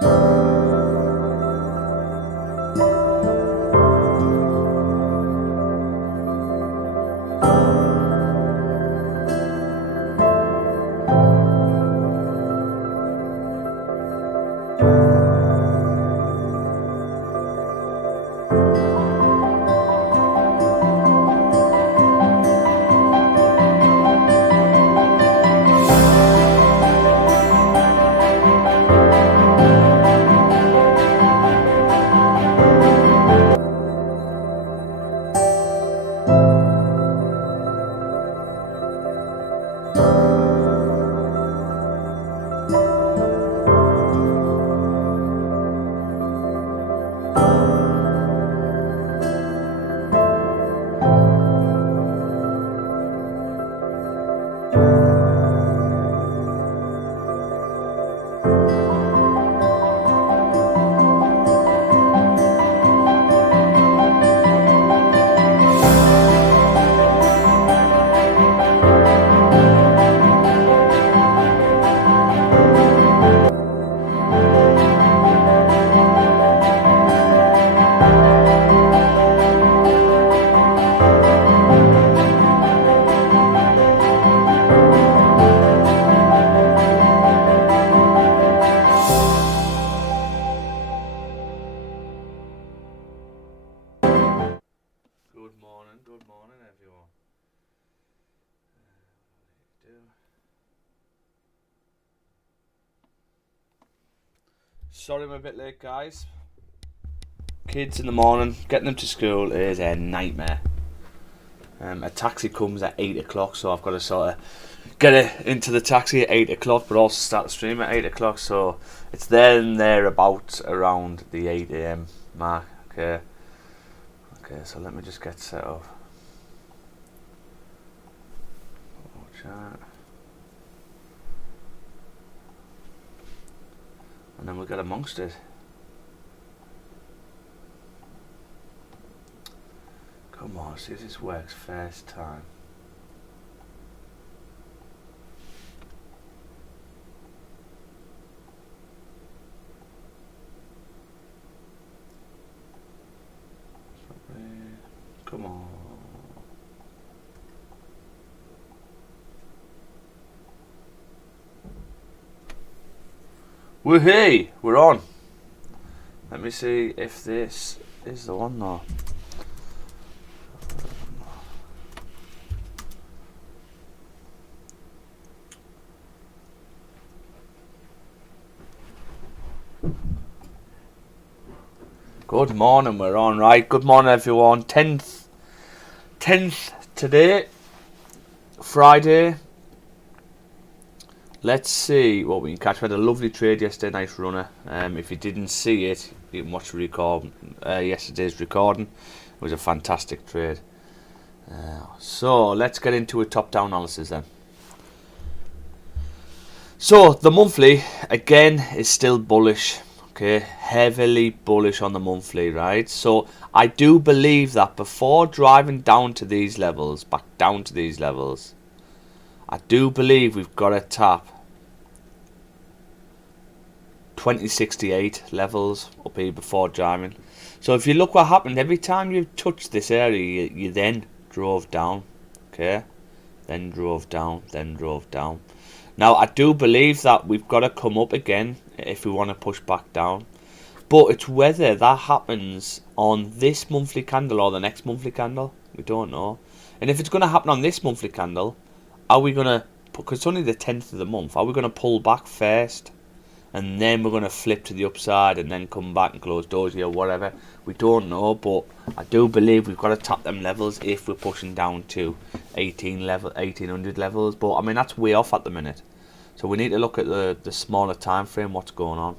Good morning, everyone. Sorry I'm a bit late, guys. Kids in the morning, getting them to school is a nightmare. A taxi comes at 8 o'clock, so I've got to sort of get it into the taxi at 8 o'clock, but also start the stream at 8 o'clock, so it's there and thereabouts around the 8 AM mark. Okay, so let me just get set up. And then we'll get amongst it. Come on, see if this works first time. Come on. Woohoo! We're on. Let me see if this is the one though. Good morning, we're on, right? Good morning, everyone. 10th today, Friday. Let's see what we can catch. We had a lovely trade yesterday, nice runner. If you didn't see it, you can watch yesterday's recording. It was a fantastic trade. So let's get into a top-down analysis then. So the monthly again is still bullish. Okay, heavily bullish on the monthly, right? So I do believe that before driving down to these levels, back down to these levels, I do believe we've got to tap 2068 levels up here before driving. So if you look what happened, every time you touched this area, you then drove down. Okay, then drove down, then drove down. Now I do believe that we've got to come up again if we want to push back down. But it's whether that happens on this monthly candle or the next monthly candle. We don't know. And if it's going to happen on this monthly candle, are we going to, because it's only the 10th of the month, are we going to pull back first? And then we're going to flip to the upside and then come back and close doji or whatever. We don't know, but I do believe we've got to tap them levels if we're pushing down to 1800 levels. But I mean, that's way off at the minute. So we need to look at the smaller time frame, what's going on.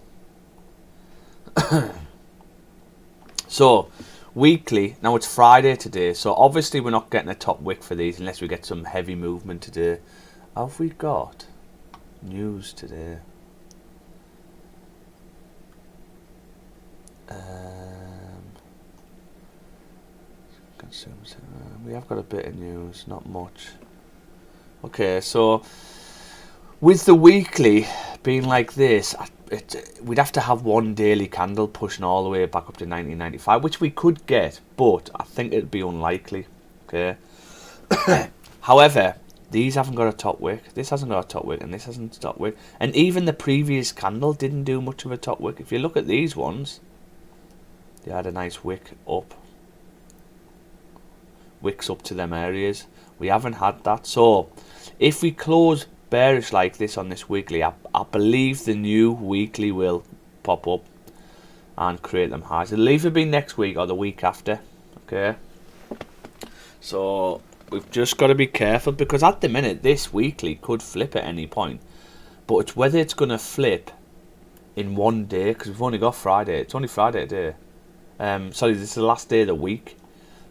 So weekly, now it's Friday today, so obviously we're not getting a top wick for these unless we get some heavy movement today. Have we got news today? We have got a bit of news, not much. Okay, so with the weekly being like this, we'd have to have one daily candle pushing all the way back up to 1995, which we could get, but I think it'd be unlikely. Okay. However, these haven't got a top wick. This hasn't got a top wick, and this hasn't a top wick. And even the previous candle didn't do much of a top wick. If you look at these ones, they had a nice wick up. Wicks up to them areas. We haven't had that. So, if we close bearish like this on this weekly, I believe the new weekly will pop up and create them highs. It'll either be next week or the week after. Okay. So we've just got to be careful, because at the minute this weekly could flip at any point, but it's whether it's going to flip in one day, because we've only got Friday. It's only Friday today. Sorry, this is the last day of the week.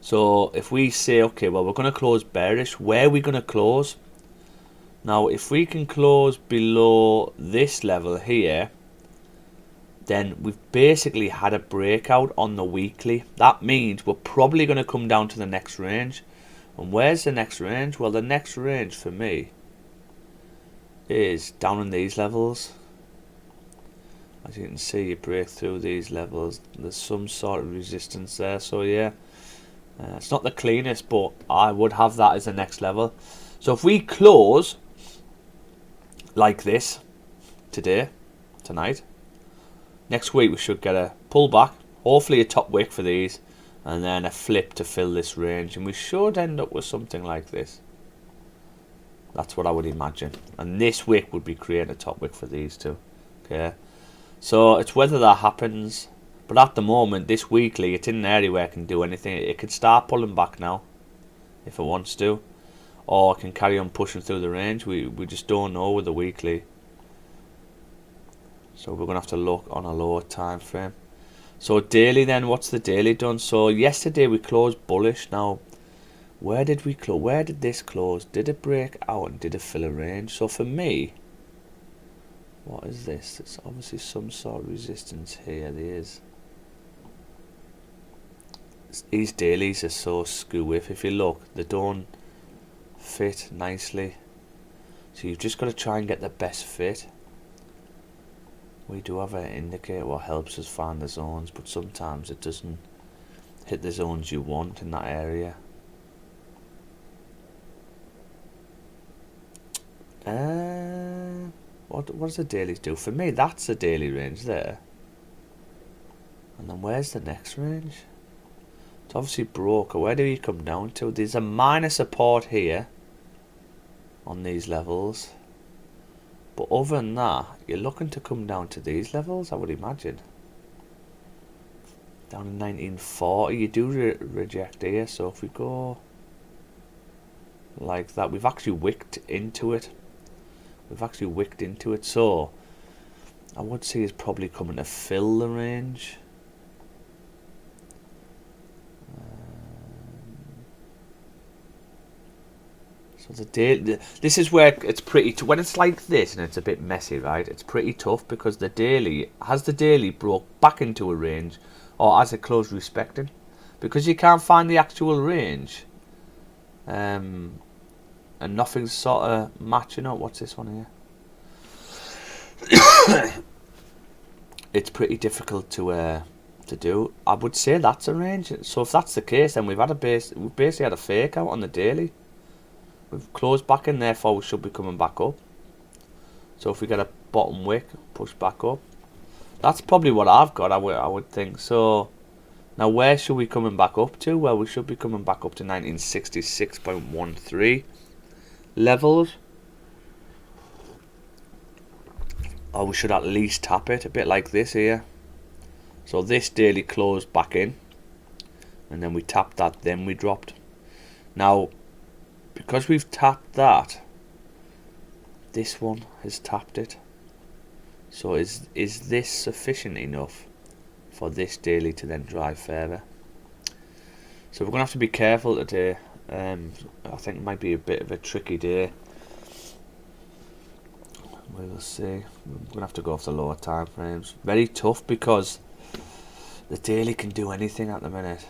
So if we say, okay, well, we're going to close bearish, where are we going to close? Now, if we can close below this level here, then we've basically had a breakout on the weekly. That means we're probably going to come down to the next range. And where's the next range? Well, the next range for me is down in these levels. As you can see, you break through these levels. There's some sort of resistance there. So yeah, it's not the cleanest, but I would have that as the next level. So if we close like this today, tonight, next week we should get a pullback, hopefully a top wick for these, and then a flip to fill this range, and we should end up with something like this. That's what I would imagine, and this wick would be creating a top wick for these two. Okay, so it's whether that happens, but at the moment this weekly, it's in an area where it can do anything. It could start pulling back now if it wants to, or it can carry on pushing through the range. We just don't know with the weekly. So we're going to have to look on a lower time frame. So daily then, what's the daily done? So yesterday we closed bullish. Now, where did we close? Where did this close? Did it break out and did it fill a range? So for me, what is this? It's obviously some sort of resistance here. There is. These dailies are so skew if you look, they don't fit nicely. So you've just got to try and get the best fit. We do have an indicator what helps us find the zones, but sometimes it doesn't hit the zones you want in that area. What does the dailies do? For me, that's the daily range there. And then where's the next range? It's obviously broken. Where do you come down to? There's a minor support here on these levels. But other than that, you're looking to come down to these levels, I would imagine. Down in 1940, you do reject here. So if we go like that, we've actually wicked into it. So I would say it's probably coming to fill the range. So the daily, this is where it's pretty, when it's like this and it's a bit messy, right? It's pretty tough, because the daily, has the daily broke back into a range, or has it closed respecting? Because you can't find the actual range, and nothing's sort of matching up. What's this one here? It's pretty difficult to do. I would say that's a range. So if that's the case, then we've basically had a fake out on the daily. We've closed back in, therefore we should be coming back up. So if we get a bottom wick, push back up. That's probably what I've got, I would think. So now where should we coming back up to? Well, we should be coming back up to 1966.13 levels. Or we should at least tap it, a bit like this here. So this daily closed back in, and then we tapped that, then we dropped. Now, because we've tapped that, this one has tapped it. So is this sufficient enough for this daily to then drive further? So we're going to have to be careful today. I think it might be a bit of a tricky day. We will see. We're going to have to go off the lower time frames. Very tough, because the daily can do anything at the minute.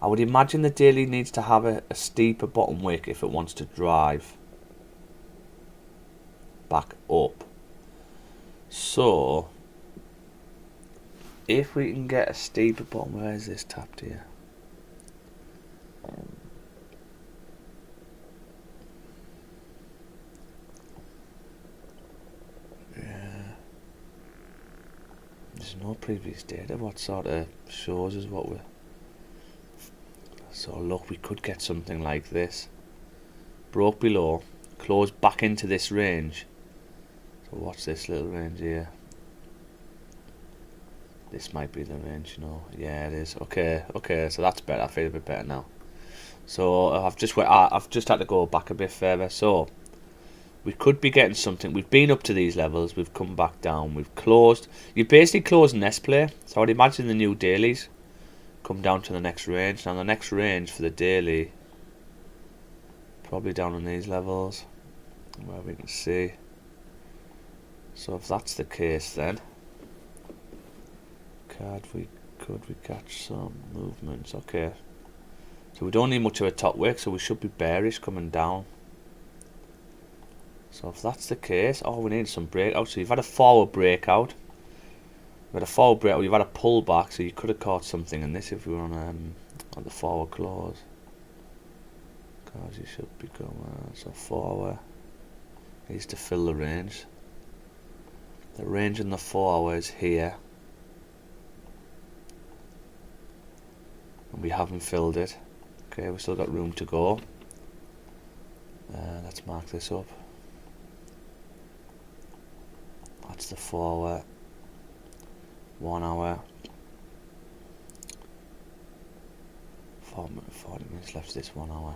I would imagine the daily needs to have a steeper bottom wick if it wants to drive back up. So if we can get a steeper bottom, where is this tapped here? Yeah. There's no previous data. What sort of shows us what we're... So look, we could get something like this. Broke below, closed back into this range. So what's this little range here? This might be the range, you know. Yeah, it is. Okay, so that's better. I feel a bit better now. So I've just had to go back a bit further. So we could be getting something. We've been up to these levels. We've come back down. We've closed. You basically closed Nest play. So I'd imagine the new dailies come down to the next range. Now the next range for the daily, probably down on these levels, where we can see. So if that's the case, then could we catch some movements? Okay. So we don't need much of a top wick, so we should be bearish coming down. So if that's the case, oh, we need some breakout. So you've had a forward breakout. You've had a forward breakout. You've had a pullback, so you could have caught something in this if we were on the forward close. Because you should be going so forward. Needs to fill the range. The range in the 4 hour is here. And we haven't filled it. Okay, we've still got room to go. Let's mark this up. That's the 4 hour. 1 hour. 40 minutes left of this 1 hour.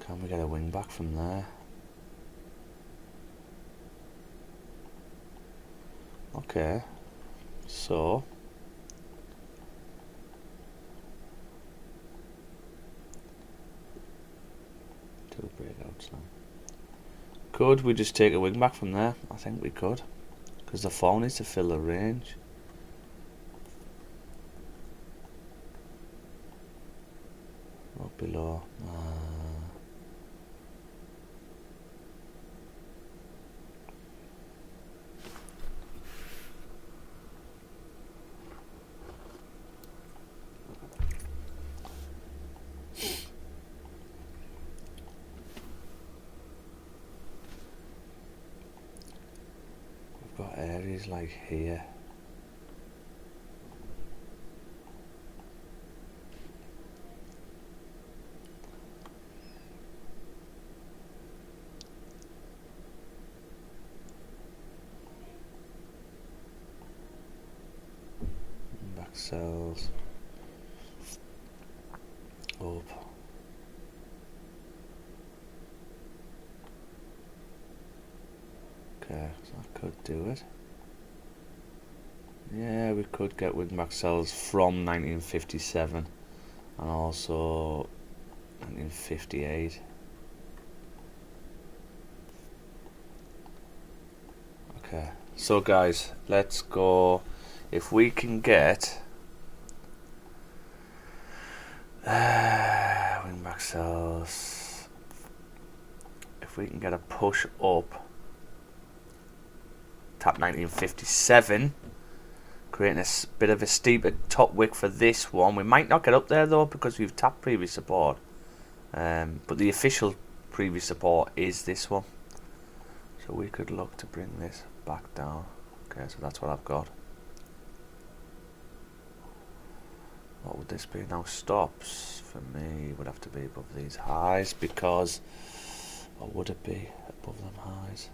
Can we get a wing back from there? Okay. So two breakouts now. Could we just take a wing back from there? I think we could, because the fall needs to fill the range. Up below. Got areas like here. Back cells. Up. Okay, so I could do it. Yeah, we could get wingback cells from 1957 and also 1958. Okay, so guys, let's go. If we can get wingback cells, if we can get a push up, tap 1957, creating a bit of a steeper top wick for this one. We might not get up there though, because we've tapped previous support, but the official previous support is this one, so we could look to bring this back down. Okay, so that's what I've got. What would this be now? Stops for me would have to be above these highs, because what would it be above them highs?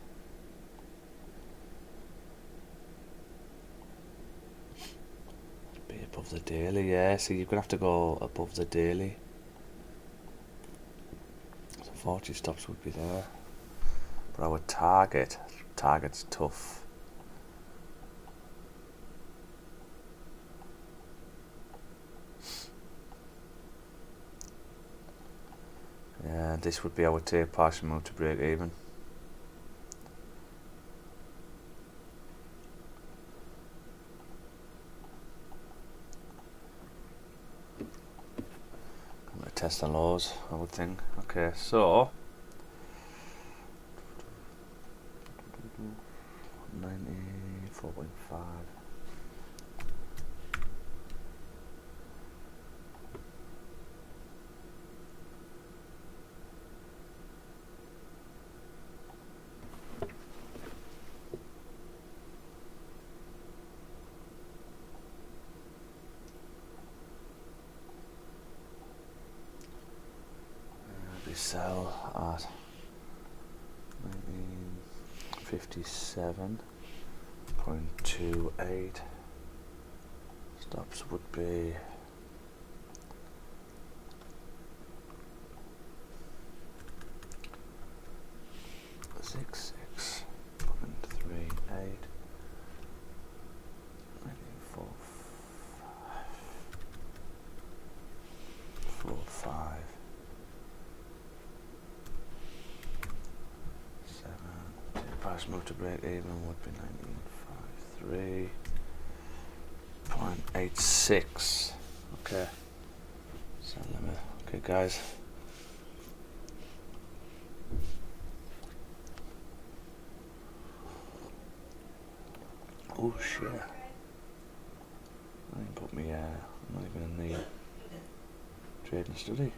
Be above the daily, yeah. So you're gonna have to go above the daily. So 40 stops would be there, but our target's tough. Yeah, this would be our take partial move to break even. I'm gonna test the lows, I would think. Okay, so 94.5. We sell at 57.28. Stops would be 66.38. 45. 7. Price move to break even would be 1953.86. Okay. So okay, guys. Oh shit. I didn't put me I'm not even in the trading study.